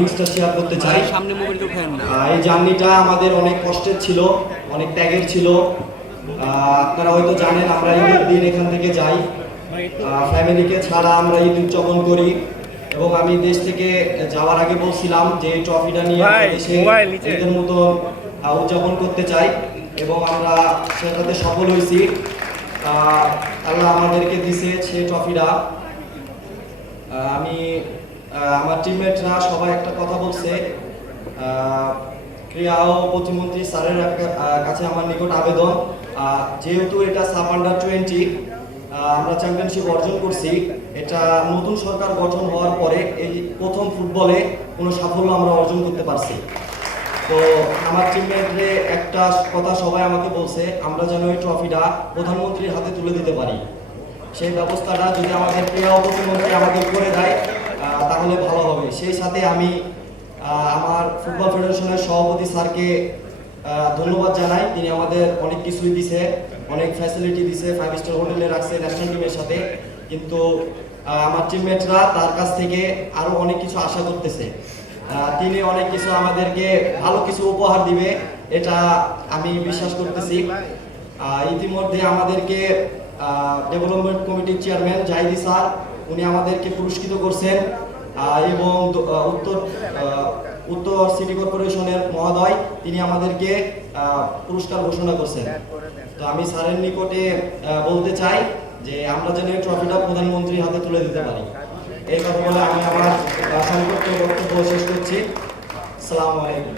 ফিলিংসটা শেয়ার করতে চাই। এই জার্নিটা আমাদের অনেক কষ্টের ছিল, অনেক ত্যাগের ছিল। আপনারা হয়তো জানেন আমরা ঈদের দিন এখান থেকে যাই, ফ্যামিলিকে ছাড়া আমরা ঈদ উদযাপন করি। এবং আমি দেশ থেকে যাওয়ার আগে বলছিলাম যে এই ট্রফিটা নিয়ে দেশে ঈদের মতো উদযাপন করতে চাই, এবং আমরা সেটাতে সফল হয়েছি। আল্লাহ আমাদেরকে দিছে সেই ট্রফিটা। আমি আমার টিমমেটরা সবাই একটা কথা বলছে, ক্রীড়া ও প্রতিমন্ত্রী স্যারের কাছে আমার নিকট আবেদন, যেহেতু এটা সাব-20 আমরা চ্যাম্পিয়নশিপ অর্জন করছি, এটা নতুন সরকার গঠন হওয়ার পরে এই প্রথম ফুটবলে কোনো সাফল্য আমরা অর্জন করতে পারছি। তো আমার টিমমেটরে একটা কথা সবাই আমাকে বলছে, আমরা যেন এই ট্রফিটা প্রধানমন্ত্রীর হাতে তুলে দিতে পারি। সেই ব্যবস্থাটা যদি আমাদের ক্রীড়া প্রতিমন্ত্রী আমাদের করে দেয় তাহলে ভালো হবে। সেই সাথে আমি আমার ফুটবল ফেডারেশনের সভাপতি স্যারকে ধন্যবাদ জানাই। তিনি আমাদের অনেক কিছুই দিছে, অনেক ফ্যাসিলিটি দিছে, 5 স্টার হোটেলে রাখছে ন্যাশনাল টিমের সাথে। কিন্তু আমার টিমমেটরা তার কাছ থেকে আরও অনেক কিছু আশা করতেছে। তিনি অনেক কিছু আমাদেরকে ভালো কিছু উপহার দিবে, এটা আমি বিশ্বাস করতেছি। ইতিমধ্যে আমাদেরকে ডেভেলপমেন্ট কমিটির চেয়ারম্যান জাহিদি স্যার উনি আমাদেরকে পুরস্কৃত করছেন, এবং উত্তর সিটি কর্পোরেশনের মহোদয় তিনি আমাদেরকে পুরস্কার ঘোষণা করছেন। তো আমি স্যারের নিকটে বলতে চাই যে আমরা যেন এই ট্রফিটা প্রধানমন্ত্রীর হাতে তুলে দিতে পারি। এই কথা বলে আমি আমার সংক্ষিপ্ত বক্তব্য শেষ করছি। আসসালামু আলাইকুম।